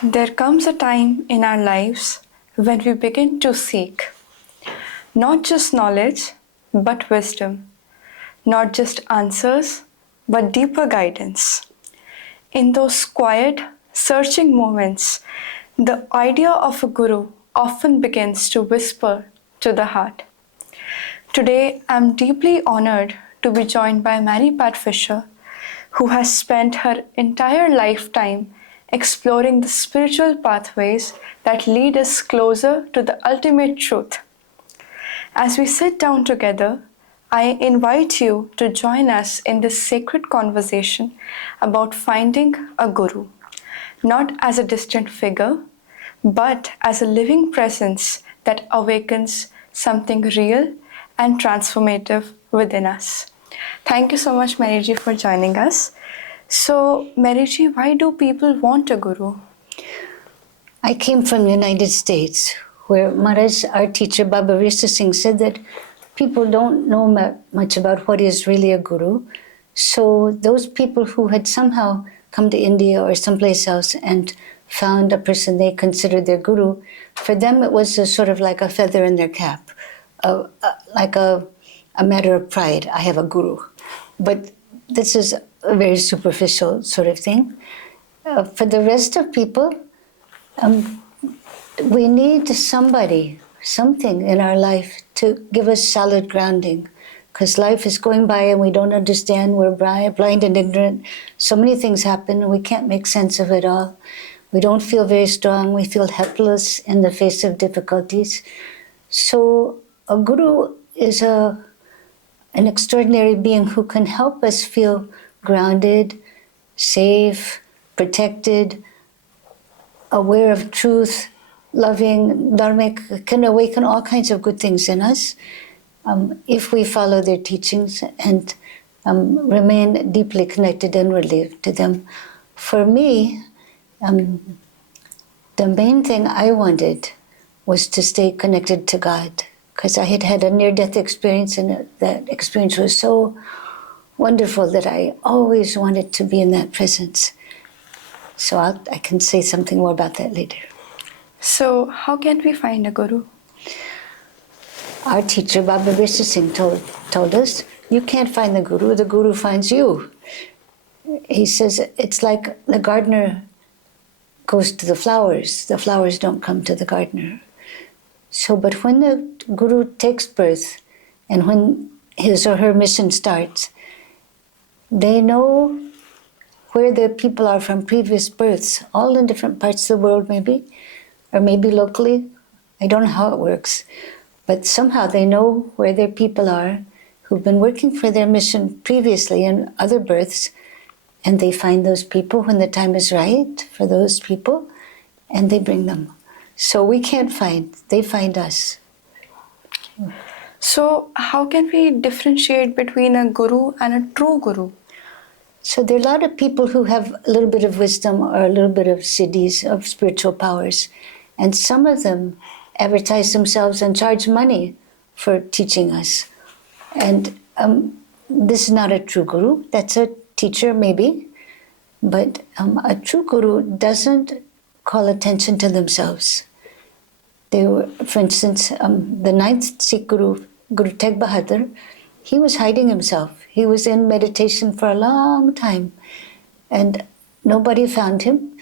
There comes a time in our lives when we begin to seek not just knowledge, but wisdom, not just answers, but deeper guidance. In those quiet, searching moments, the idea of a guru often begins to whisper to the heart. Today, I'm deeply honored to be joined by Mary Pat Fisher, who has spent her entire lifetime exploring the spiritual pathways that lead us closer to the ultimate truth. As we sit down together, I invite you to join us in this sacred conversation about finding a guru, not as a distant figure, but as a living presence that awakens something real and transformative within us. Thank you so much, Mariji, for joining us. So, Mariji, why do people want a guru? I came from the United States, where Maharaj, our teacher, Baba Risa Singh, said that people don't know much about what is really a guru. So those people who had somehow come to India or someplace else and found a person they considered their guru, for them it was sort of like a feather in their cap, like a matter of pride. I have a guru. But this is a very superficial sort of thing. For the rest of people, we need something in our life to give us solid grounding, because life is going by and we don't understand. We're blind and ignorant. So many things happen and we can't make sense of it all. We don't feel very strong. We feel helpless in the face of difficulties. So a guru is an extraordinary being who can help us feel grounded, safe, protected, aware of truth, loving, dharmic, can awaken all kinds of good things in us if we follow their teachings and remain deeply connected inwardly to them. For me, the main thing I wanted was to stay connected to God, because I had had a near-death experience, and that experience was so wonderful that I always wanted to be in that presence. So I can say something more about that later. So, how can we find a guru? Our teacher, Baba Risa Singh, told us, you can't find the guru finds you. He says, it's like the gardener goes to the flowers don't come to the gardener. So, but when the guru takes birth, and when his or her mission starts, they know where the people are from previous births, all in different parts of the world maybe, or maybe locally. I don't know how it works. But somehow they know where their people are who've been working for their mission previously in other births, and they find those people when the time is right for those people, and they bring them. So we can't find, they find us. So, how can we differentiate between a guru and a true guru? So there are a lot of people who have a little bit of wisdom or a little bit of siddhis, of spiritual powers. And some of them advertise themselves and charge money for teaching us. And this is not a true guru. That's a teacher, maybe. But a true guru doesn't call attention to themselves. They were, for instance, the ninth Sikh Guru, Guru Tegh Bahadur, he was hiding himself. He was in meditation for a long time, and nobody found him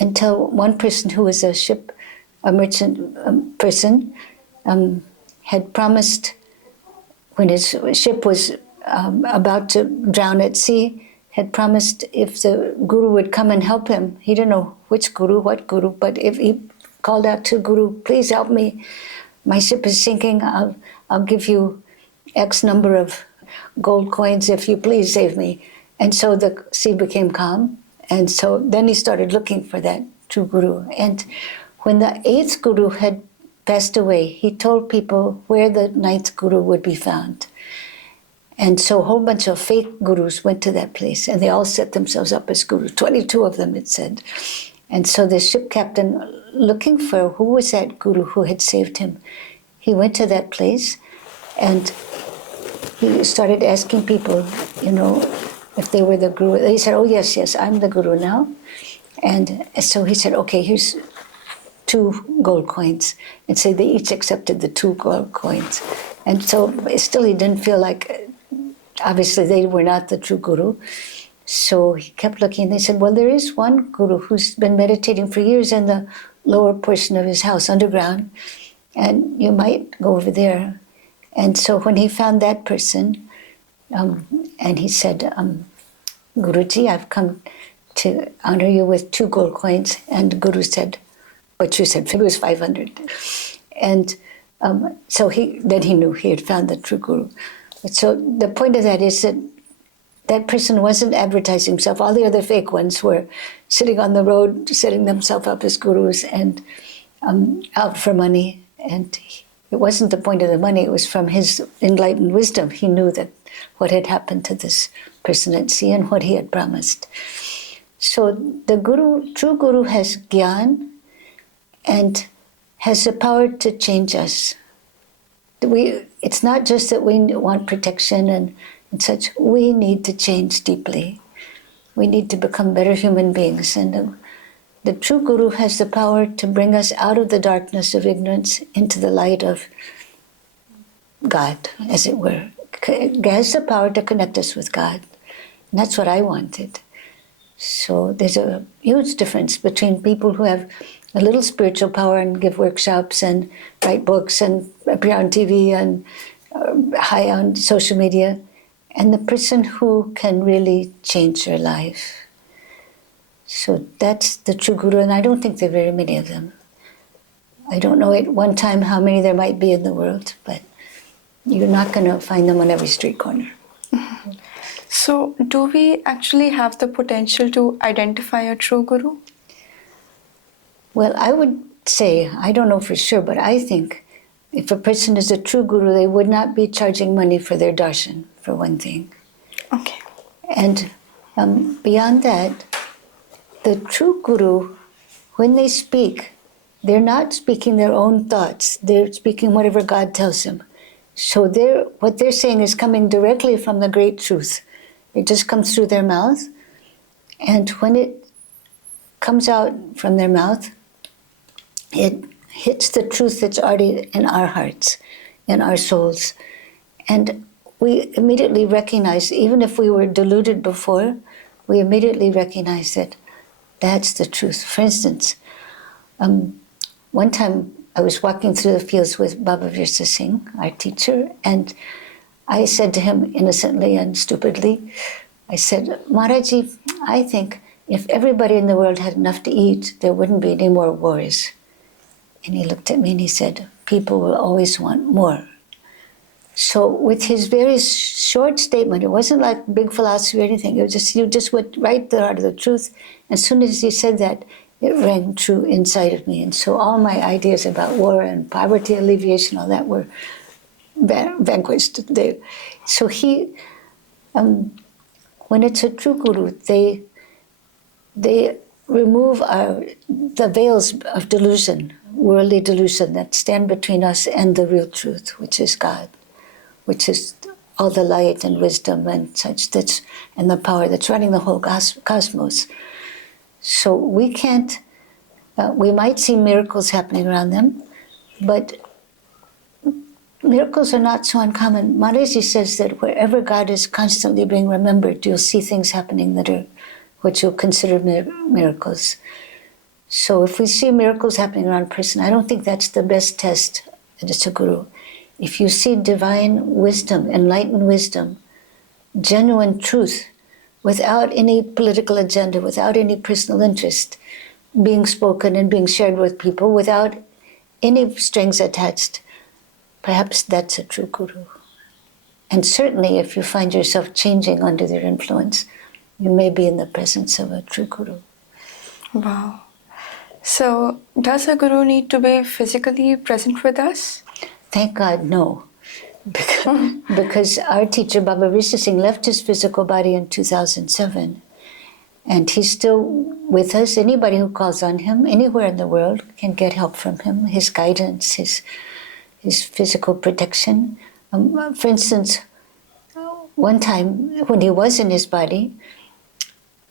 until one person who was a merchant person, had promised, when his ship was about to drown at sea, had promised if the guru would come and help him. He didn't know which guru, what guru, but if he called out to Guru, please help me, my ship is sinking, I'll give you X number of gold coins if you please save me. And so the sea became calm. And so then he started looking for that true guru. And when the 8th guru had passed away, he told people where the 9th guru would be found. And so a whole bunch of fake gurus went to that place, and they all set themselves up as gurus, 22 of them, it said. And so the ship captain, looking for who was that guru who had saved him, he went to that place, and he started asking people, if they were the guru. They said, oh, yes, I'm the guru now. And so he said, okay, here's 2 gold coins. And so they each accepted the 2 gold coins. And so still he didn't feel like, obviously they were not the true guru. So he kept looking. They said, well, there is one guru who's been meditating for years in the lower portion of his house, underground, and you might go over there. And so when he found that person, and he said, Guruji, I've come to honor you with 2 gold coins. And Guru said, but you said it was 500. And so then he knew he had found the true guru. So the point of that is that that person wasn't advertising himself. All the other fake ones were sitting on the road, setting themselves up as gurus and out for money. And it wasn't the point of the money, it was from his enlightened wisdom. He knew that what had happened to this person at sea and what he had promised. So the guru, true guru, has gyan and has the power to change us. It's not just that we want protection and such. We need to change deeply. We need to become better human beings. And the true guru has the power to bring us out of the darkness of ignorance into the light of God, as it were. It has the power to connect us with God. And that's what I wanted. So there's a huge difference between people who have a little spiritual power and give workshops and write books and appear on TV and high on social media, and the person who can really change your life. So that's the true guru, and I don't think there are very many of them. I don't know at one time how many there might be in the world, but you're not going to find them on every street corner. So, do we actually have the potential to identify a true guru? Well, I would say, I don't know for sure, but I think if a person is a true guru, they would not be charging money for their darshan, for one thing. Okay. And beyond that, the true guru, when they speak, they're not speaking their own thoughts. They're speaking whatever God tells them. So what they're saying is coming directly from the great truth. It just comes through their mouth. And when it comes out from their mouth, it hits the truth that's already in our hearts, in our souls. And we immediately recognize, even if we were deluded before, we immediately recognize that that's the truth. For instance, one time I was walking through the fields with Baba Virsa Singh, our teacher, and I said to him innocently and stupidly, I said, Maharaji, I think if everybody in the world had enough to eat, there wouldn't be any more wars. And he looked at me and he said, people will always want more. So with his very short statement, it wasn't like big philosophy or anything, it was just, he just went right to the heart of the truth. As soon as he said that, it rang true inside of me. And so all my ideas about war and poverty alleviation, all that were vanquished. So he, when it's a true guru, they remove the veils of delusion, worldly delusion that stand between us and the real truth, which is God, which is all the light and wisdom and such, and the power that's running the whole cosmos. So we can't, we might see miracles happening around them, but miracles are not so uncommon. Maharaji says that wherever God is constantly being remembered, you'll see things happening that are what you'll consider miracles. So if we see miracles happening around a person, I don't think that's the best test that it's a guru. If you see divine wisdom, enlightened wisdom, genuine truth, without any political agenda, without any personal interest, being spoken and being shared with people, without any strings attached, perhaps that's a true guru. And certainly if you find yourself changing under their influence, you may be in the presence of a true guru. Wow. So, does a guru need to be physically present with us? Thank God, no. Because our teacher, Baba Virsa Singh, left his physical body in 2007. And he's still with us. Anybody who calls on him, anywhere in the world, can get help from him, his guidance, his physical protection. For instance, one time when he was in his body,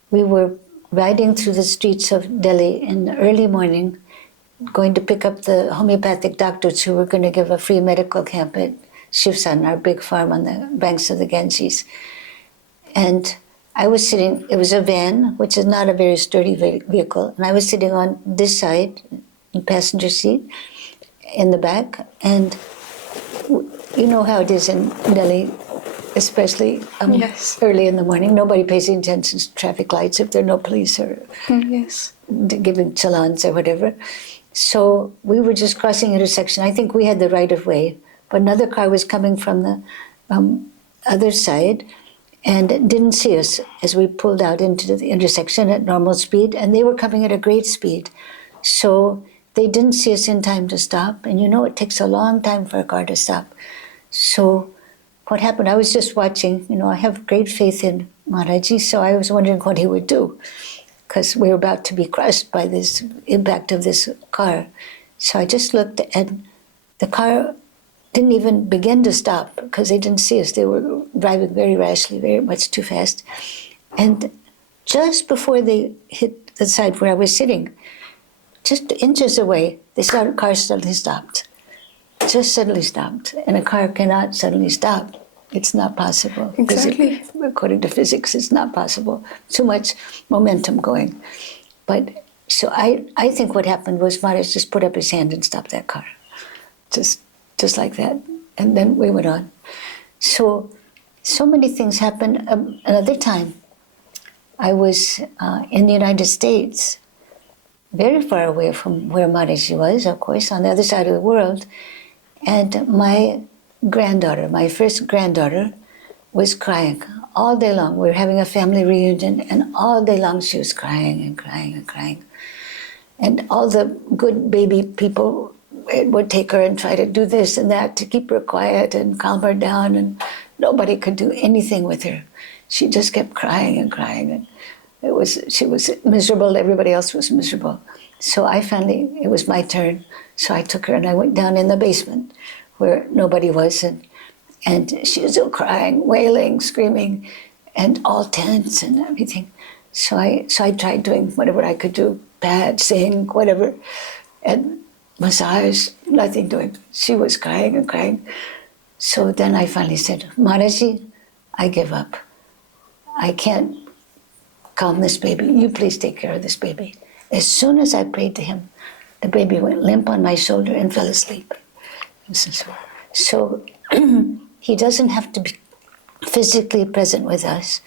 we were riding through the streets of Delhi in the early morning, going to pick up the homeopathic doctors who were going to give a free medical camp at Shivsan, our big farm on the banks of the Ganges. And I was sitting, it was a van, which is not a very sturdy vehicle, and I was sitting on this side, in the passenger seat, in the back, and you know how it is in Delhi, especially Yes. early in the morning. Nobody pays any attention to traffic lights if there are no police or Yes. giving challans or whatever. So we were just crossing intersection. I think we had the right of way, but another car was coming from the other side and didn't see us as we pulled out into the intersection at normal speed, and they were coming at a great speed. So they didn't see us in time to stop, and you know it takes a long time for a car to stop. So what happened, I was just watching, you know, I have great faith in Maharaji, so I was wondering what he would do, because we were about to be crushed by this impact of this car. So I just looked, and the car didn't even begin to stop because they didn't see us. They were driving very rashly, very much too fast. And just before they hit the side where I was sitting, just inches away, the car suddenly stopped. Just suddenly stopped. And a car cannot suddenly stop. It's not possible. Exactly. According to physics, it's not possible. Too much momentum going. But so I think what happened was Maharaj just put up his hand and stopped that car. Just like that. And then we went on. So many things happened. Another time, I was in the United States, very far away from where Maharaji was, of course, on the other side of the world. And my granddaughter, my first granddaughter, was crying all day long. We were having a family reunion, and all day long she was crying and crying and crying. And all the good baby people would take her and try to do this and that to keep her quiet and calm her down, and nobody could do anything with her. She just kept crying and crying, and she was miserable. Everybody else was miserable. So it was my turn. So I took her and I went down in the basement where nobody was, and she was still crying, wailing, screaming, and all tense and everything. So I tried doing whatever I could do, pat, sing, whatever, and massage, nothing doing. She was crying and crying. So then I finally said, Maharaji, I give up. I can't calm this baby. You please take care of this baby. As soon as I prayed to him, the baby went limp on my shoulder and fell asleep. So he doesn't have to be physically present with us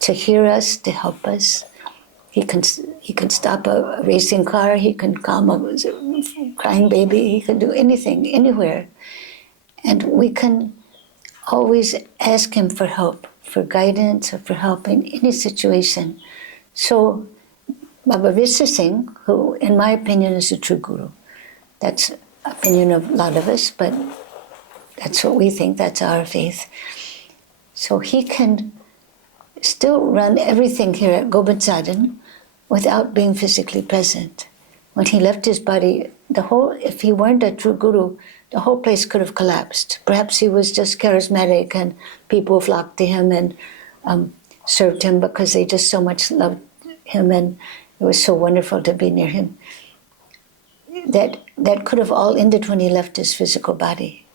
to hear us, to help us. He can stop a racing car. He can calm a crying baby. He can do anything, anywhere. And we can always ask him for help, for guidance, or for help in any situation. So Baba Vishnu Singh, who in my opinion is a true guru, that's the opinion of a lot of us, but that's what we think, that's our faith. So he can still run everything here at Gobind Sadhan without being physically present. When he left his body, if he weren't a true guru, the whole place could have collapsed. Perhaps he was just charismatic and people flocked to him and served him because they just so much loved him, and it was so wonderful to be near him. That could have all ended when he left his physical body.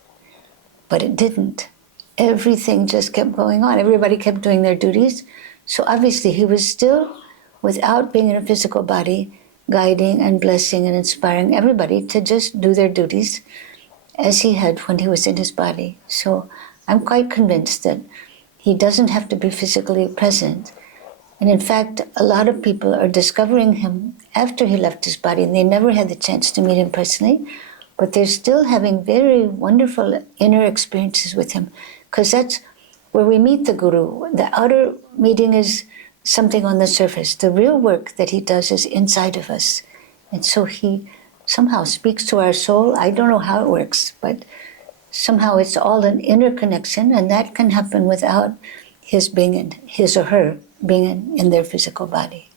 But it didn't. Everything just kept going on. Everybody kept doing their duties. So obviously he was still, without being in a physical body, guiding and blessing and inspiring everybody to just do their duties as he had when he was in his body. So I'm quite convinced that he doesn't have to be physically present. And in fact, a lot of people are discovering him after he left his body, and they never had the chance to meet him personally, but they're still having very wonderful inner experiences with him, because that's where we meet the Guru. The outer meeting is something on the surface. The real work that he does is inside of us. And so he somehow speaks to our soul. I don't know how it works, but somehow it's all an inner connection, and that can happen without his or her being in their physical body.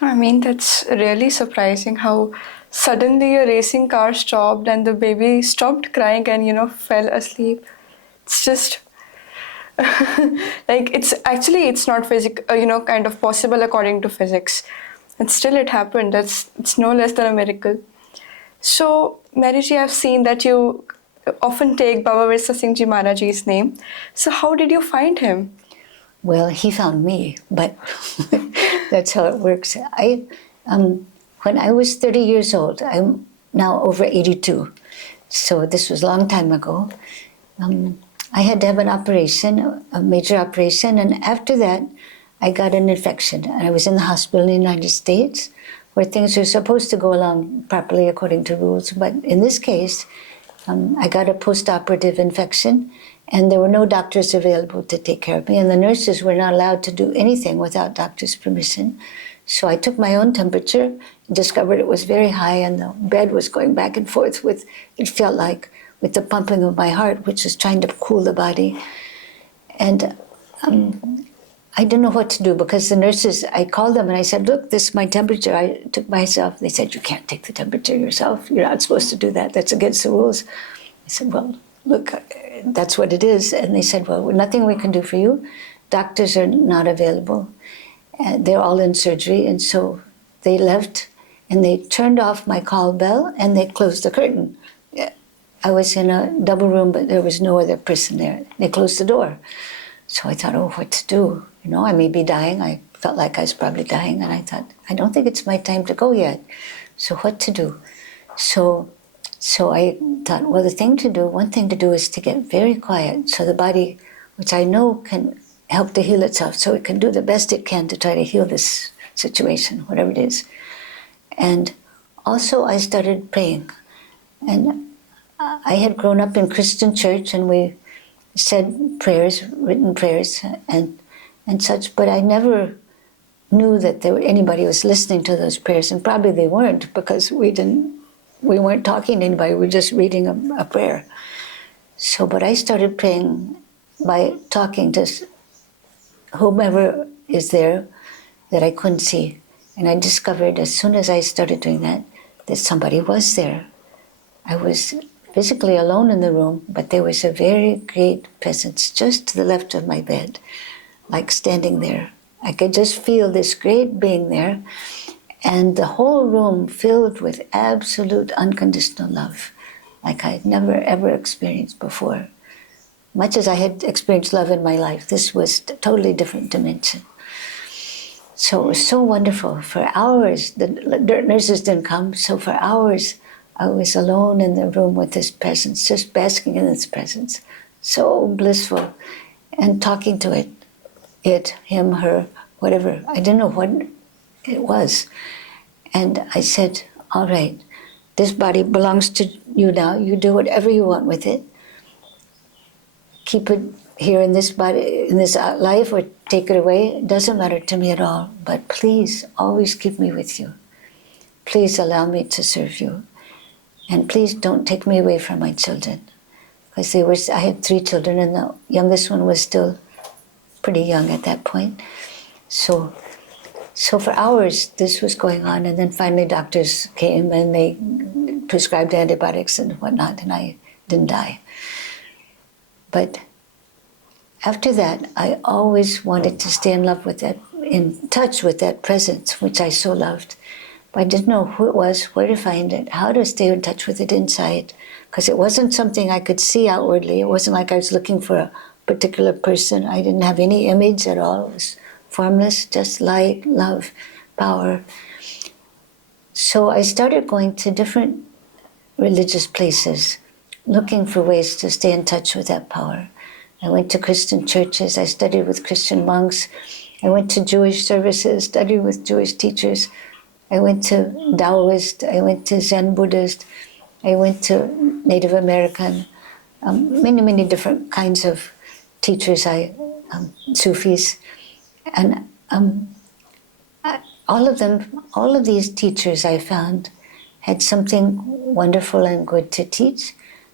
I mean, that's really surprising how suddenly a racing car stopped and the baby stopped crying and, fell asleep. It's just Like it's not kind of possible according to physics, and still it happened. It's no less than a miracle. So, Mariji, I've seen that you often take Baba Virsa Singh Ji Maharaji's name. So, how did you find him? Well, he found me, but that's how it works. When I was 30 years old, I'm now over 82, so this was a long time ago. I had to have an operation, a major operation, and after that, I got an infection. And I was in the hospital in the United States, where things are supposed to go along properly according to rules. But in this case, I got a post-operative infection, and there were no doctors available to take care of me, and the nurses were not allowed to do anything without doctor's permission. So I took my own temperature, discovered it was very high, and the bed was going back and forth with, it felt like, with the pumping of my heart, which is trying to cool the body. And I didn't know what to do, because the nurses, I called them and I said, look, this is my temperature. I took myself. They said, you can't take the temperature yourself. You're not supposed to do that. That's against the rules. I said, well, look, that's what it is. And they said, well, nothing we can do for you. Doctors are not available. And they're all in surgery. And so they left, and they turned off my call bell, and they closed the curtain. I was in a double room, but there was no other person there. They closed the door. So I thought, oh, what to do? You know, I may be dying. I felt like I was probably dying. And I thought, I don't think it's my time to go yet. So what to do? So I thought, well, one thing to do is to get very quiet, so the body, which I know can help to heal itself, so it can do the best it can to try to heal this situation, whatever it is. And also I started praying. And I had grown up in Christian church, and we said prayers, written prayers and such, but I never knew that anybody was listening to those prayers, and probably they weren't, because we weren't talking to anybody, we were just reading a prayer. So, but I started praying by talking to whomever is there that I couldn't see. And I discovered, as soon as I started doing that somebody was there. I was physically alone in the room, but there was a very great presence just to the left of my bed, like standing there. I could just feel this great being there, and the whole room filled with absolute unconditional love, like I'd never ever experienced before. Much as I had experienced love in my life, this was a totally different dimension. So it was so wonderful. For hours, the nurses didn't come, so for hours I was alone in the room with this presence, just basking in its presence. So blissful. And talking to it, him, her, whatever. I didn't know what it was. And I said, all right, this body belongs to you now. You do whatever you want with it. Keep it here in this body, in this life, or take it away. It doesn't matter to me at all. But please, always keep me with you. Please allow me to serve you. And please don't take me away from my children. Because I had 3 children, and the youngest one was still pretty young at that point. So for hours this was going on, and then finally doctors came and they prescribed antibiotics and whatnot, and I didn't die. But after that, I always wanted to stay in love with that, in touch with that presence, which I so loved. But I didn't know who it was, where to find it, how to stay in touch with it inside, because it wasn't something I could see outwardly. It wasn't like I was looking for a particular person. I didn't have any image at all. It was formless, just light, love, power. So I started going to different religious places, looking for ways to stay in touch with that power. I went to Christian churches. I studied with Christian monks. I went to Jewish services, studied with Jewish teachers. I went to Taoist, I went to Zen Buddhist, I went to Native American, many, many different kinds of teachers, Sufis. And all of these teachers I found had something wonderful and good to teach.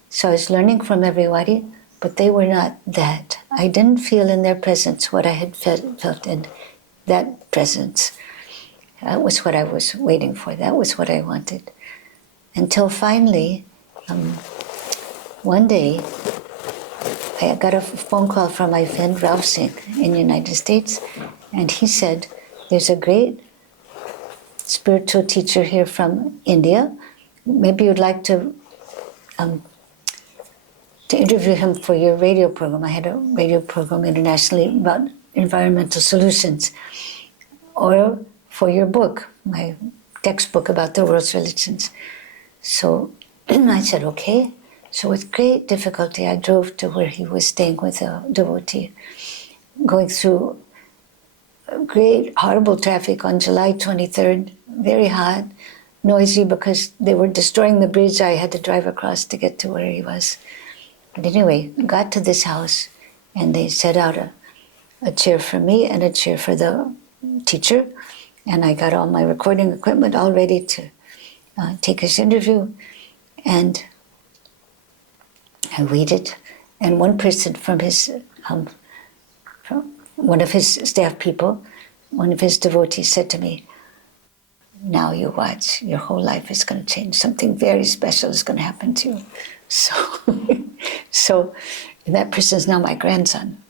So I was learning from everybody, but they were not that. I didn't feel in their presence what I had felt in that presence. That was what I was waiting for. That was what I wanted. Until finally, one day, I got a phone call from my friend Ralph Singh in the United States, and he said, there's a great spiritual teacher here from India. Maybe you'd like to interview him for your radio program. I had a radio program internationally about environmental solutions, or for your book, my textbook about the world's religions. So I said, okay. So with great difficulty, I drove to where he was staying with a devotee, going through great, horrible traffic on July 23rd, very hot, noisy because they were destroying the bridge I had to drive across to get to where he was. But anyway, got to this house, and they set out a chair for me and a chair for the teacher, and I got all my recording equipment all ready to take his interview, and I waited, and one person from his, from one of his staff people, one of his devotees said to me, now you watch, your whole life is going to change. Something very special is going to happen to you. So, so and that person is now my grandson,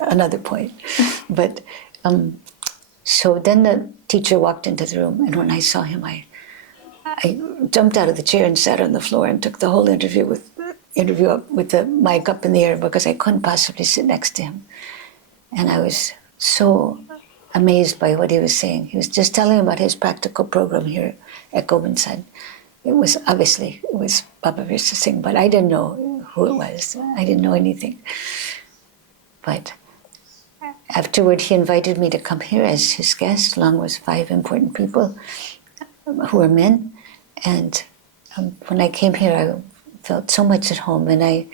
another point. But so then the teacher walked into the room, and when I saw him, I jumped out of the chair and sat on the floor and took the whole interview up with the mic up in the air because I couldn't possibly sit next to him. And I was so amazed by what he was saying. He was just telling about his practical program here at Gobind. It was Baba Virsa Singh, but I didn't know who it was. I didn't know anything. But afterward, he invited me to come here as his guest, along with 5 important people who were men. And when I came here, I felt so much at home. And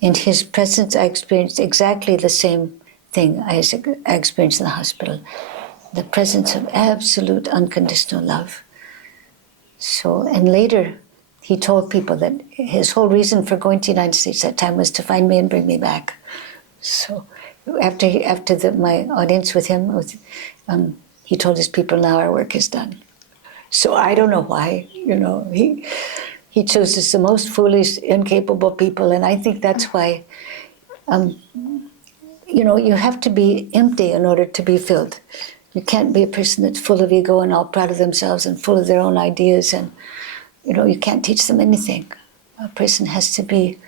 in his presence, I experienced exactly the same thing I experienced in the hospital. The presence of absolute unconditional love. So, and later, he told people that his whole reason for going to the United States that time was to find me and bring me back. So, after my audience with him, he told his people, now our work is done. So I don't know why, he chose us the most foolish, incapable people, and I think that's why, you have to be empty in order to be filled. You can't be a person that's full of ego and all proud of themselves and full of their own ideas, and you can't teach them anything. A person has to be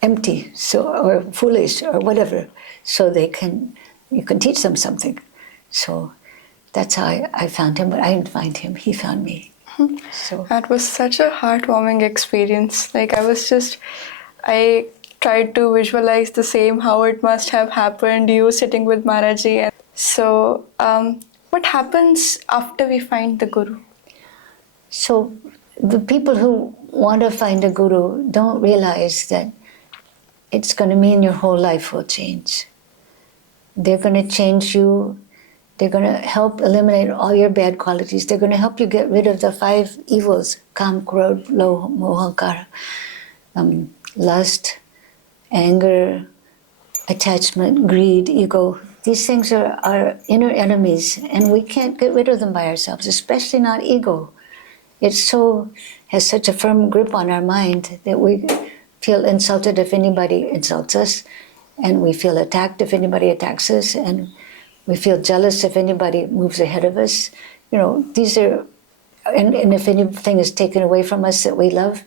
empty, or foolish, or whatever, so you can teach them something. So that's how I found him, but I didn't find him, he found me. So that was such a heartwarming experience. I tried to visualize the same, how it must have happened, you sitting with Maharaji. So what happens after we find the Guru? So the people who want to find a Guru don't realize that it's going to mean your whole life will change. They're going to change you. They're going to help eliminate all your bad qualities. They're going to help you get rid of the 5 evils: Kam, Krodh, Loh, Moh, Ahankara, lust, anger, attachment, greed, ego. These things are our inner enemies, and we can't get rid of them by ourselves, especially not ego. It has such a firm grip on our mind that we feel insulted if anybody insults us, and we feel attacked if anybody attacks us, and we feel jealous if anybody moves ahead of us. These are, and if anything is taken away from us that we love,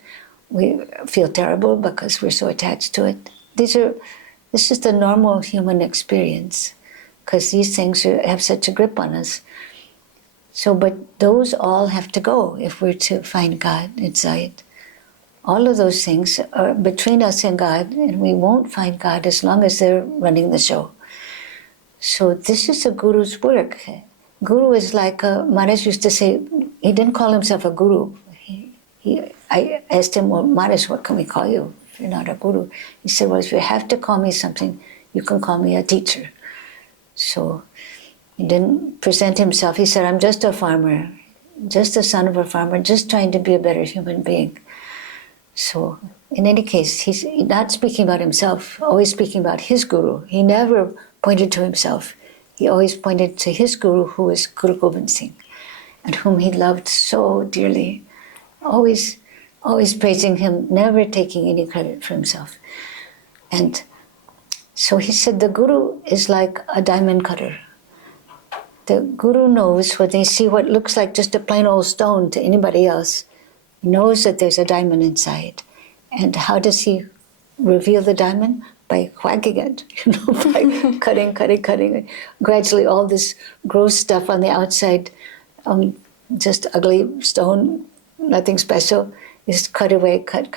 we feel terrible because we're so attached to it. This is the normal human experience, because these things have such a grip on us. So, but those all have to go if we're to find God inside. All of those things are between us and God, and we won't find God as long as they're running the show. So this is a Guru's work. Guru is like, Maharaj used to say, he didn't call himself a Guru. I asked him, well, Maharaj, what can we call you if you're not a Guru? He said, well, if you have to call me something, you can call me a teacher. So he didn't present himself. He said, I'm just a farmer, just the son of a farmer, just trying to be a better human being. So in any case, he's not speaking about himself, always speaking about his Guru. He never pointed to himself. He always pointed to his Guru, who was Guru Gobind Singh, and whom he loved so dearly. Always always praising him, never taking any credit for himself. And so he said, the Guru is like a diamond cutter. The Guru knows when they see what looks like just a plain old stone to anybody else, knows that there's a diamond inside. And how does he reveal the diamond? By whacking it, by cutting. Gradually all this gross stuff on the outside, just ugly stone, nothing special, is cut away, cut,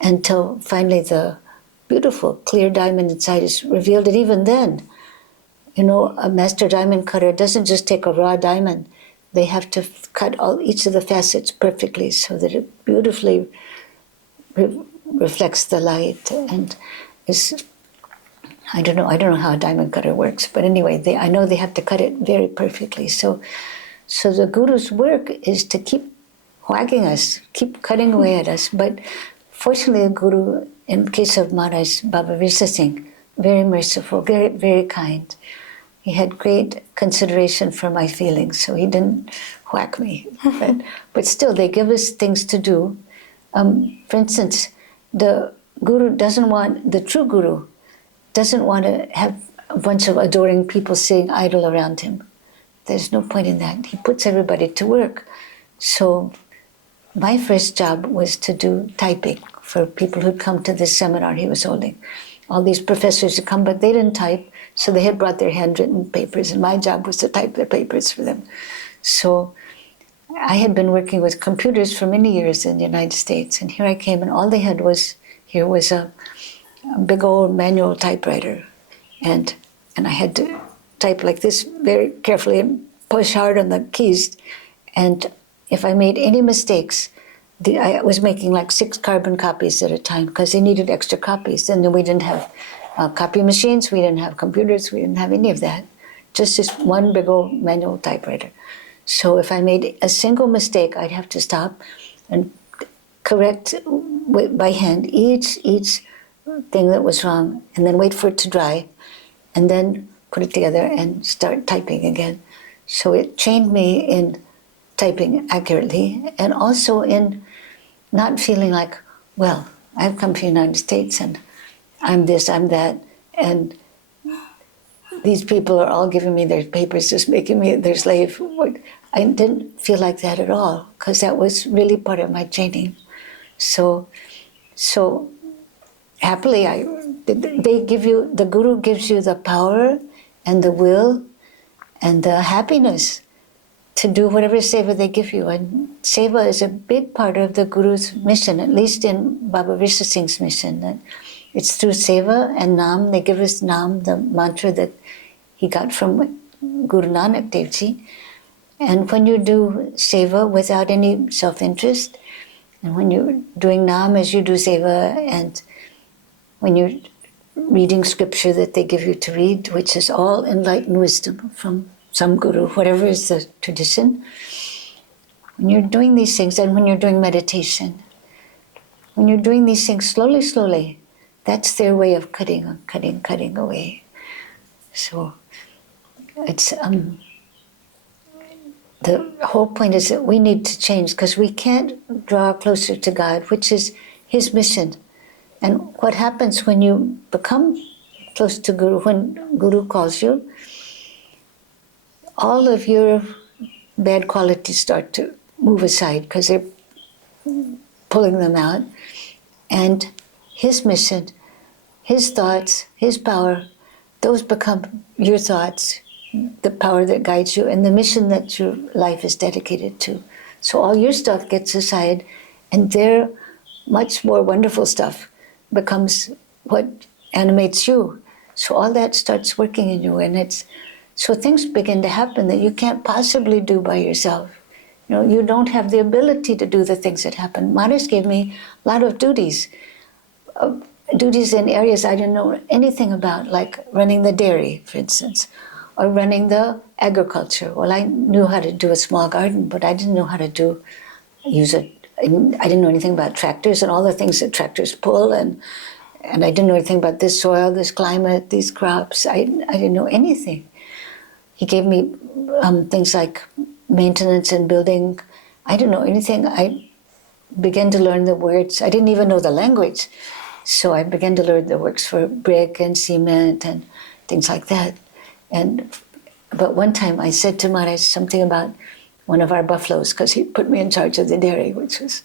until finally the beautiful, clear diamond inside is revealed. And even then, a master diamond cutter doesn't just take a raw diamond. They have to cut each of the facets perfectly so that it beautifully reflects the light and is, I don't know how a diamond cutter works, but anyway, I know they have to cut it very perfectly. So the Guru's work is to keep whacking us, keep cutting away at us. But fortunately, the Guru, in case of Maharaj Baba Visa Singh, very merciful, very, very kind. He had great consideration for my feelings, so he didn't whack me. But still, they give us things to do. For instance, the true Guru doesn't want to have a bunch of adoring people sitting idle around him. There's no point in that. He puts everybody to work. So my first job was to do typing for people who'd come to this seminar he was holding. All these professors would come, but they didn't type, so they had brought their handwritten papers, and my job was to type their papers for them. So I had been working with computers for many years in the United States, and here I came, and all they had was a big old manual typewriter, and I had to type like this very carefully and push hard on the keys, and if I made any mistakes, I was making like 6 carbon copies at a time because they needed extra copies. And then we didn't have copy machines, we didn't have computers, we didn't have any of that. Just this one big old manual typewriter. So if I made a single mistake, I'd have to stop and correct by hand each thing that was wrong, and then wait for it to dry, and then put it together and start typing again. So it trained me in typing accurately, and also in not feeling like, well, I've come to the United States and I'm this, I'm that, and these people are all giving me their papers, just making me their slave. I didn't feel like that at all, because that was really part of my training. So happily, the Guru gives you the power and the will and the happiness to do whatever seva they give you. And seva is a big part of the Guru's mission, at least in Baba Visa Singh's mission. That it's through seva and Nam. They give us Nam, the mantra that he got from Guru Nanak Dev Ji. And when you do seva without any self-interest, and when you're doing Nam as you do seva, and when you're reading scripture that they give you to read, which is all enlightened wisdom from some guru, whatever is the tradition, when you're doing these things, and when you're doing meditation, when you're doing these things slowly, that's their way of cutting away. So it's the whole point is that we need to change, because we can't draw closer to God, which is His mission. And what happens when you become close to Guru, when Guru calls you, all of your bad qualities start to move aside because they're pulling them out. And His mission, His thoughts, His power, those become your thoughts, the power that guides you, and the mission that your life is dedicated to. So all your stuff gets aside, and their much more wonderful stuff becomes what animates you. So all that starts working in you, and so things begin to happen that you can't possibly do by yourself. You don't have the ability to do the things that happen. Maharaj gave me a lot of duties in areas I didn't know anything about, like running the dairy, for instance, or running the agriculture. Well, I knew how to do a small garden, but I didn't know how to use it. I didn't know anything about tractors and all the things that tractors pull, and I didn't know anything about this soil, this climate, these crops. I didn't know anything. He gave me things like maintenance and building. I didn't know anything. began to learn the words. I didn't even know the language. So I began to learn the words for brick and cement and things like that. But one time I said to Maharaj something about one of our buffaloes, because he put me in charge of the dairy, which was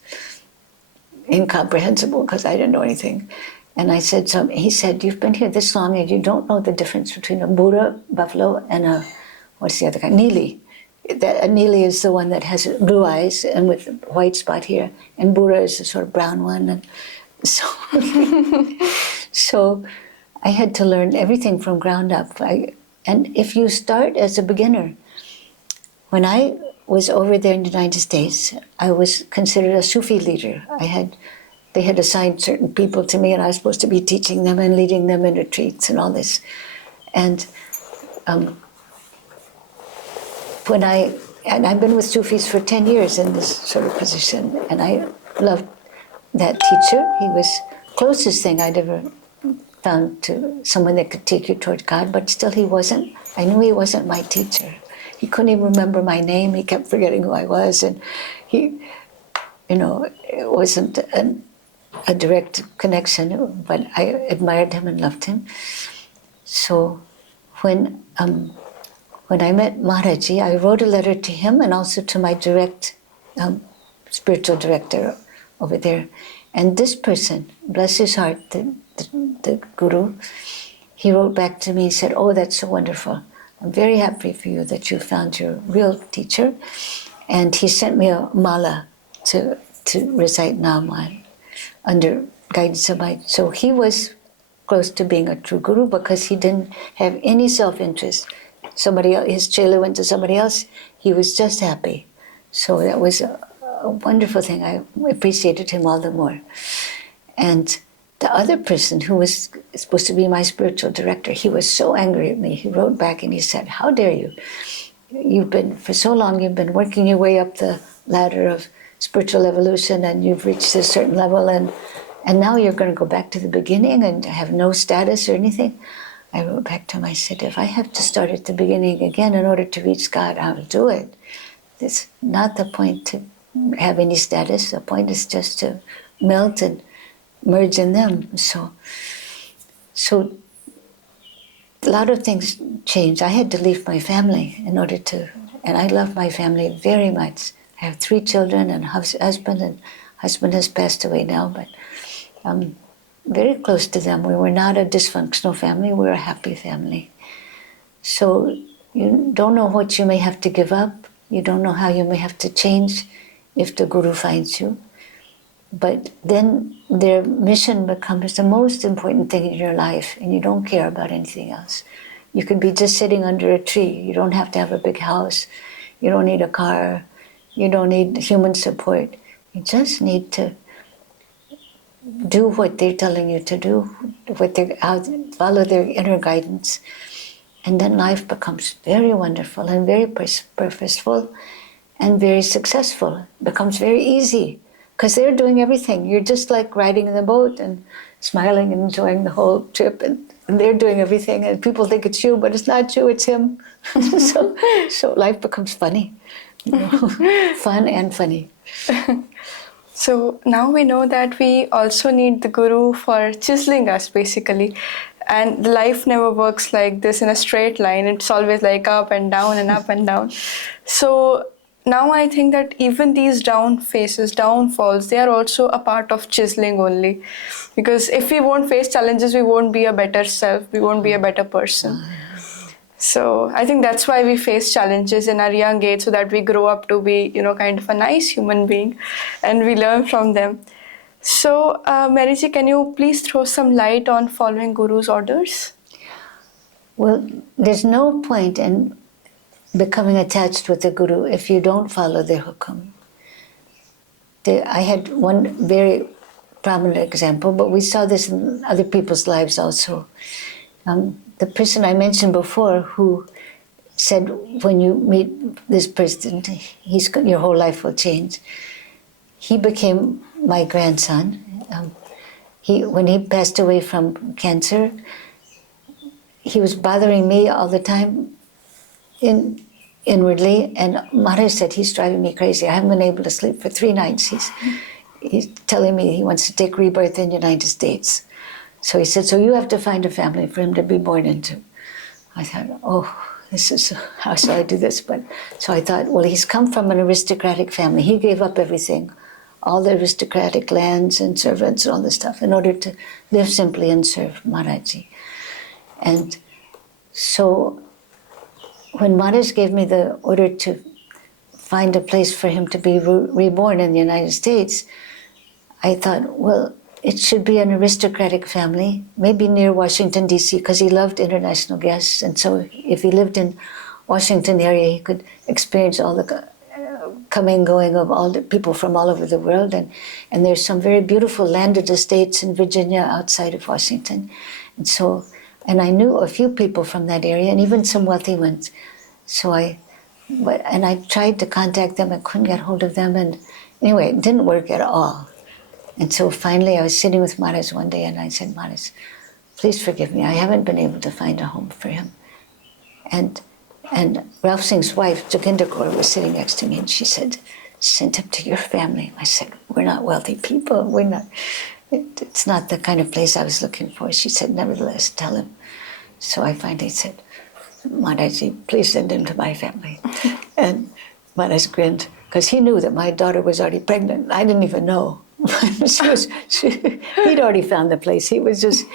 incomprehensible because I didn't know anything. And I said something. He said, "You've been here this long and you don't know the difference between a Burra buffalo and a, what's the other kind? Neeli. A Neeli is the one that has blue eyes and with a white spot here, and Burra is the sort of brown one." And so, so I had to learn everything from ground up. And if you start as a beginner, when I was over there in the United States, I was considered a Sufi leader. They had assigned certain people to me, and I was supposed to be teaching them and leading them in retreats and all this. And I've been with Sufis for 10 years in this sort of position, and I loved that teacher. He was the closest thing I'd ever found to someone that could take you toward God, but still I knew he wasn't my teacher. He couldn't even remember my name. He kept forgetting who I was, and it wasn't a direct connection, but I admired him and loved him. So when I met Maharaji, I wrote a letter to him and also to my direct spiritual director over there. And this person, bless his heart, the guru, he wrote back to me and said, "Oh, that's so wonderful. I'm very happy for you that you found your real teacher." And he sent me a mala to recite Nama under guidance of my... So he was close to being a true guru because he didn't have any self-interest. Somebody else, his chela went to somebody else, he was just happy. So that was a wonderful thing. I appreciated him all the more. And the other person who was supposed to be my spiritual director, he was so angry at me. He wrote back and he said, "How dare you? For so long you've been working your way up the ladder of spiritual evolution and you've reached a certain level and now you're going to go back to the beginning and have no status or anything." I wrote back to him, I said, "If I have to start at the beginning again in order to reach God, I'll do it. It's not the point to have any status. The point is just to melt and merge in them." So a lot of things changed. I had to leave my family in order to, and I love my family very much. I have 3 children and husband, and husband has passed away now, but I'm very close to them. We were not a dysfunctional family, we were a happy family. So you don't know what you may have to give up. You don't know how you may have to change if the Guru finds you. But then their mission becomes the most important thing in your life, and you don't care about anything else. You could be just sitting under a tree. You don't have to have a big house. You don't need a car. You don't need human support. You just need to do what they're telling you to do, follow their inner guidance. And then life becomes very wonderful and very purposeful and very successful. It becomes very easy because they're doing everything. You're just like riding in the boat and smiling and enjoying the whole trip, and they're doing everything, and people think it's you, but it's not you, it's him. so life becomes funny, fun and funny. So now we know that we also need the Guru for chiseling us, basically. And life never works like this in a straight line. It's always like up and down and up and down. So now I think that even these downfalls, they are also a part of chiseling only. Because if we won't face challenges, we won't be a better self, we won't be a better person. So I think that's why we face challenges in our young age, so that we grow up to be, kind of a nice human being, and we learn from them. So, Maryji, can you please throw some light on following Guru's orders? Well, there's no point in becoming attached with the Guru if you don't follow their hukum. I had one very prominent example, but we saw this in other people's lives also. The person I mentioned before who said, when you meet this person, your whole life will change. He became my grandson. When he passed away from cancer, he was bothering me all the time inwardly, and Maharaj said, "He's driving me crazy. I haven't been able to sleep for 3 nights. he's telling me he wants to take rebirth in the United States. So he said, so you have to find a family for him to be born into. I thought, oh, this is, how shall I do this? But so I thought, well, he's come from an aristocratic family. He gave up everything, all the aristocratic lands and servants and all this stuff in order to live simply and serve Maharaji. And so when Maharaj gave me the order to find a place for him to be reborn in the United States, I thought, well, it should be an aristocratic family, maybe near Washington, D.C., because he loved international guests. And so if he lived in Washington area, he could experience all the coming and going of all the people from all over the world. And there's some very beautiful landed estates in Virginia outside of Washington. And I knew a few people from that area, and even some wealthy ones. So I tried to contact them, I couldn't get hold of them. And anyway, it didn't work at all. And so finally I was sitting with Maharaj one day and I said, Maharaj, please forgive me. I haven't been able to find a home for him. And Ralph Singh's wife, Joginder Kaur, was sitting next to me and she said, send him to your family. I said, we're not wealthy people. We're not. It's not the kind of place I was looking for. She said, nevertheless, tell him. So I finally said, Maharaj, please send him to my family. And Maharaj grinned, because he knew that my daughter was already pregnant. I didn't even know. He'd already found the place. It was his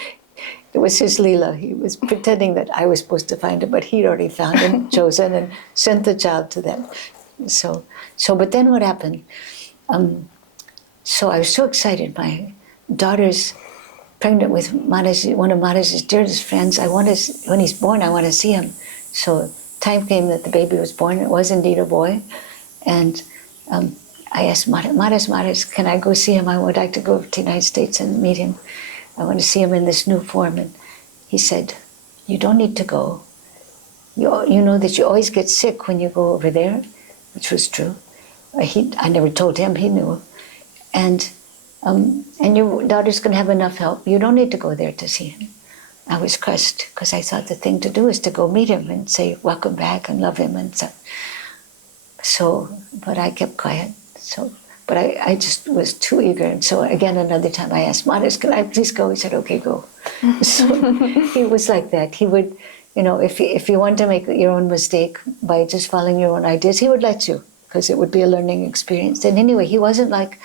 Leela. He was pretending that I was supposed to find it, but he'd already found and chosen and sent the child to them. But then what happened? So I was so excited. My daughter's pregnant with Maharaj, one of Maharaj's dearest friends. When he's born, I want to see him. So time came that the baby was born. It was indeed a boy. And I asked Maharaj, can I go see him? I would like to go to the United States and meet him. I want to see him in this new form. And he said, you don't need to go. You know that you always get sick when you go over there, which was true. I never told him, he knew. And your daughter's going to have enough help. You don't need to go there to see him. I was crushed because I thought the thing to do is to go meet him and say, welcome back and love him and stuff. But I kept quiet. But I just was too eager. And so again, another time I asked Maharaj, can I please go? He said, okay, go. So he was like that. He would, if you want to make your own mistake by just following your own ideas, he would let you, because it would be a learning experience. And anyway, he wasn't like,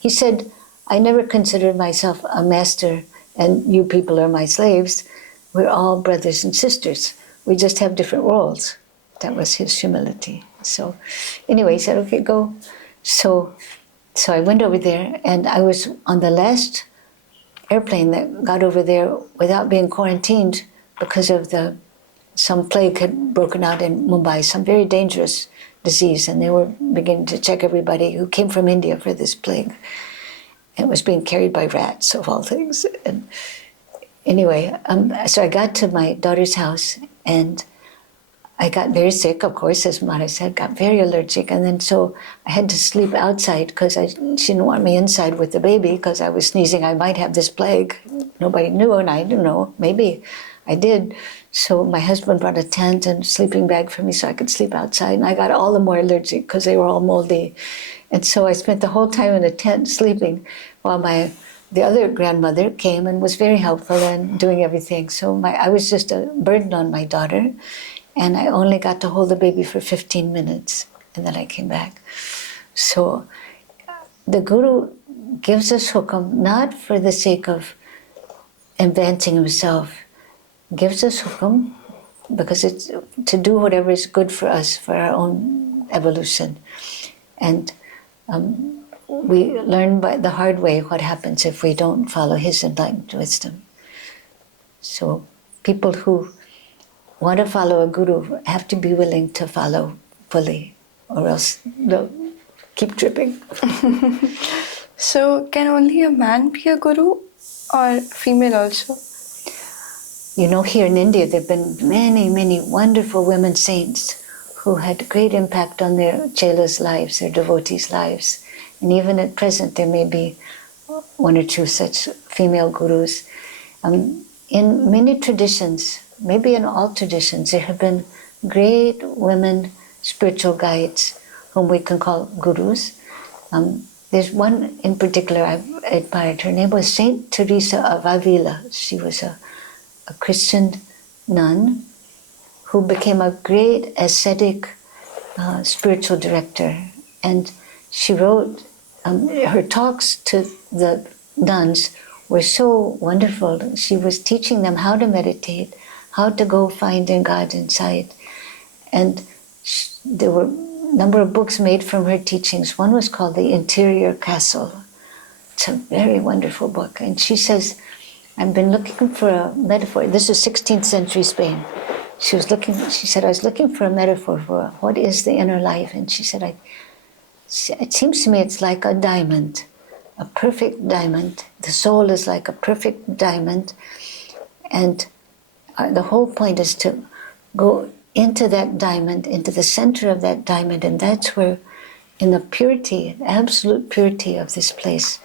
he said, I never considered myself a master and you people are my slaves. We're all brothers and sisters. We just have different roles. That was his humility. So anyway, he said, okay, go. So I went over there, and I was on the last airplane that got over there without being quarantined because of some plague had broken out in Mumbai, some very dangerous disease, and they were beginning to check everybody who came from India for this plague. It was being carried by rats, of all things. And anyway, so I got to my daughter's house, and I got very sick, of course, as Maharaj said, got very allergic. And then so I had to sleep outside because she didn't want me inside with the baby because I was sneezing. I might have this plague. Nobody knew, and I didn't know. Maybe I did. So my husband brought a tent and sleeping bag for me so I could sleep outside. And I got all the more allergic because they were all moldy. And so I spent the whole time in a tent sleeping while the other grandmother came and was very helpful and doing everything. So I was just a burden on my daughter. And I only got to hold the baby for 15 minutes, and then I came back. So the Guru gives us hukam not for the sake of advancing himself, gives us hukam because it's to do whatever is good for us, for our own evolution. And we learn by the hard way what happens if we don't follow his enlightened wisdom. So people who want to follow a guru have to be willing to follow fully, or else they'll keep tripping. So can only a man be a guru, or female also? Here in India there have been many, many wonderful women saints who had great impact on their chelas' lives, their devotees' lives. And even at present there may be one or two such female gurus. In many traditions, maybe in all traditions, there have been great women spiritual guides whom we can call gurus. There's one in particular I admired. Her name was Saint Teresa of Avila. She was a Christian nun who became a great ascetic spiritual director. And she wrote, her talks to the nuns were so wonderful. She was teaching them how to meditate, how to go find in God inside. And there were a number of books made from her teachings. One was called The Interior Castle. It's a very wonderful book. And she says, I've been looking for a metaphor. This is 16th century Spain. She said, I was looking for a metaphor for what is the inner life. And she said, it seems to me it's like a diamond, a perfect diamond. The soul is like a perfect diamond. And the whole point is to go into that diamond, into the center of that diamond. And that's where, in the purity, absolute purity of this place,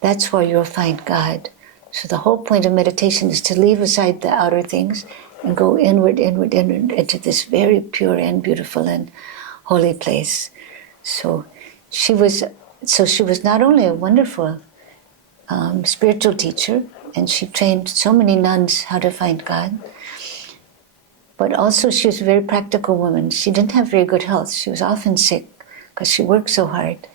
that's where you'll find God. So the whole point of meditation is to leave aside the outer things and go inward, inward, inward into this very pure and beautiful and holy place. So she was not only a wonderful spiritual teacher, and she trained so many nuns how to find God, but also she was a very practical woman. She didn't have very good health. She was often sick because she worked so hard.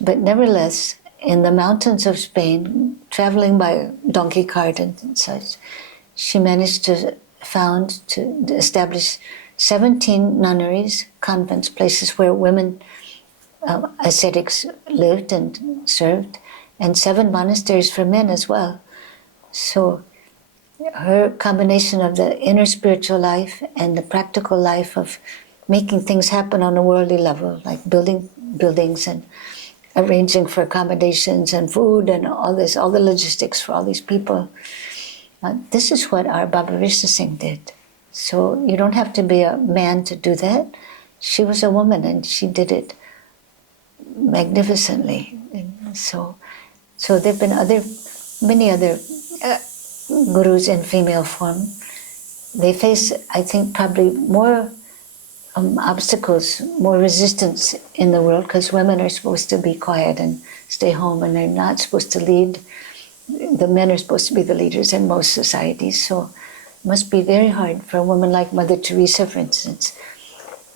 But nevertheless, in the mountains of Spain, traveling by donkey cart and such, she managed to establish 17 nunneries, convents, places where women, ascetics lived and served, and 7 monasteries for men as well. So her combination of the inner spiritual life and the practical life of making things happen on a worldly level, like building buildings and arranging for accommodations and food and all the logistics for all these people. This is what our Baba Vishnu Singh did. So you don't have to be a man to do that. She was a woman and she did it magnificently. And so there have been many other gurus in female form. They face, I think, probably more obstacles, more resistance in the world, because women are supposed to be quiet and stay home, and they're not supposed to lead. The men are supposed to be the leaders in most societies. So it must be very hard for a woman like Mother Teresa, for instance,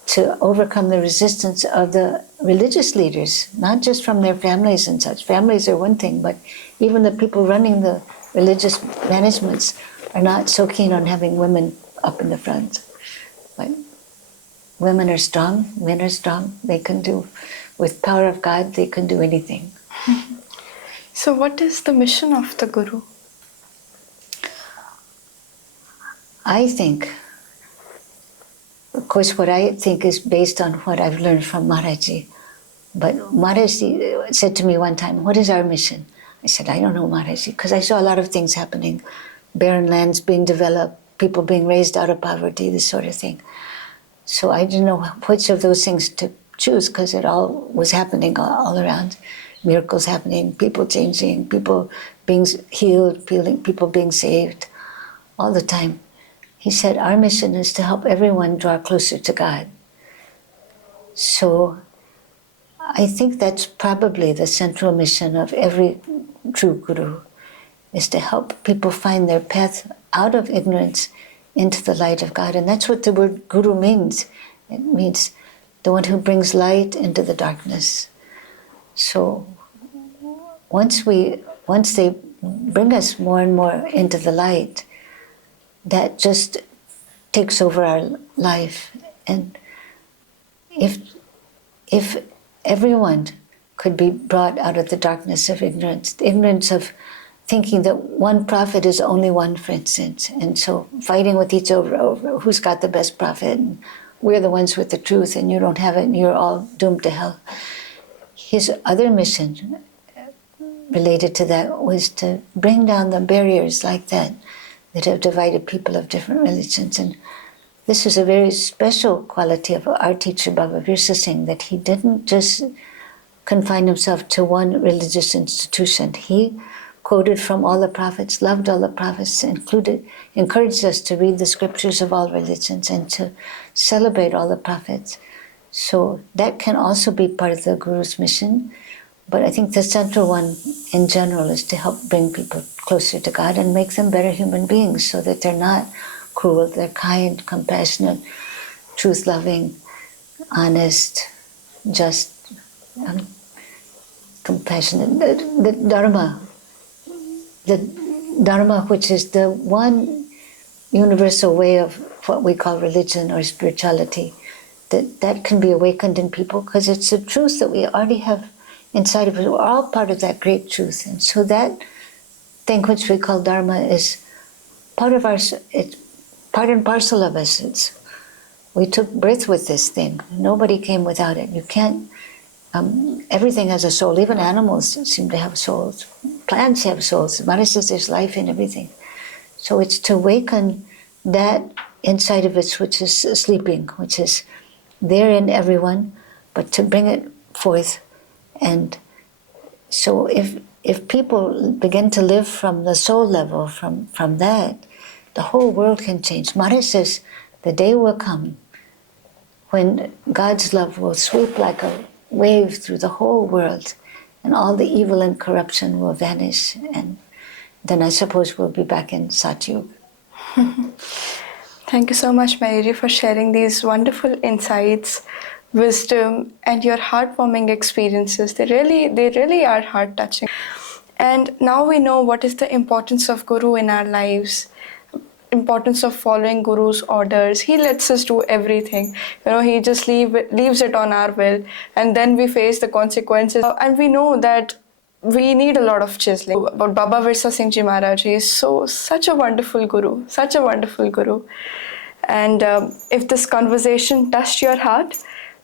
to overcome the resistance of the religious leaders, not just from their families and such. Families are one thing, but even the people running the religious managements are not so keen on having women up in the front. But women are strong, men are strong. They can do, with power of God, they can do anything. So what is the mission of the Guru? I think, of course, what I think is based on what I've learned from Maharaji. But Maharaji said to me one time, what is our mission? I said, I don't know, Maharaji, because I saw a lot of things happening. Barren lands being developed, people being raised out of poverty, this sort of thing. So I didn't know which of those things to choose, because it all was happening all around. Miracles happening, people changing, people being healed, people being saved, all the time. He said, our mission is to help everyone draw closer to God. So I think that's probably the central mission of every true Guru, is to help people find their path out of ignorance into the light of God. And that's what the word Guru means. It means the one who brings light into the darkness. So once they bring us more and more into the light, that just takes over our life. And if everyone could be brought out of the darkness of ignorance, the ignorance of thinking that one prophet is only one, for instance, and so fighting with each other over who's got the best prophet, and we're the ones with the truth and you don't have it and you're all doomed to hell. His other mission related to that was to bring down the barriers like that have divided people of different religions. And this is a very special quality of our teacher, Baba Virsa Singh, that he didn't just confine himself to one religious institution. He quoted from all the prophets, loved all the prophets, encouraged us to read the scriptures of all religions and to celebrate all the prophets. So that can also be part of the Guru's mission. But I think the central one in general is to help bring people closer to God and make them better human beings so that they're not cruel, they're kind, compassionate, truth-loving, honest, just, compassionate. The Dharma, which is the one universal way of what we call religion or spirituality, that can be awakened in people because it's a truth that we already have inside of us. We're all part of that great truth. And so that thing which we call Dharma is part of our, it's part and parcel of us. We took birth with this thing. Nobody came without it. You can't, everything has a soul. Even animals seem to have souls. Plants have souls. Mara says there's life in everything. So it's to awaken that inside of us which is sleeping, which is there in everyone, but to bring it forth. And so if people begin to live from the soul level, from that, the whole world can change. Mara says the day will come when God's love will sweep like a wave through the whole world and all the evil and corruption will vanish. And then I suppose we'll be back in Satyug. Thank you so much, Mary, for sharing these wonderful insights, wisdom, and your heartwarming experiences. They really are heart-touching. And now we know what is the importance of Guru in our lives, importance of following Guru's orders. He lets us do everything. He just leaves it on our will, and then we face the consequences. And we know that we need a lot of chiseling. But Baba Virsa Singh Ji Maharaj, he is such a wonderful Guru, such a wonderful Guru. And if this conversation touched your heart,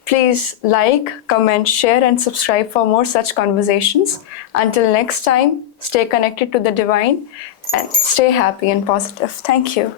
please like, comment, share, and subscribe for more such conversations. Until next time, stay connected to the divine and stay happy and positive. Thank you.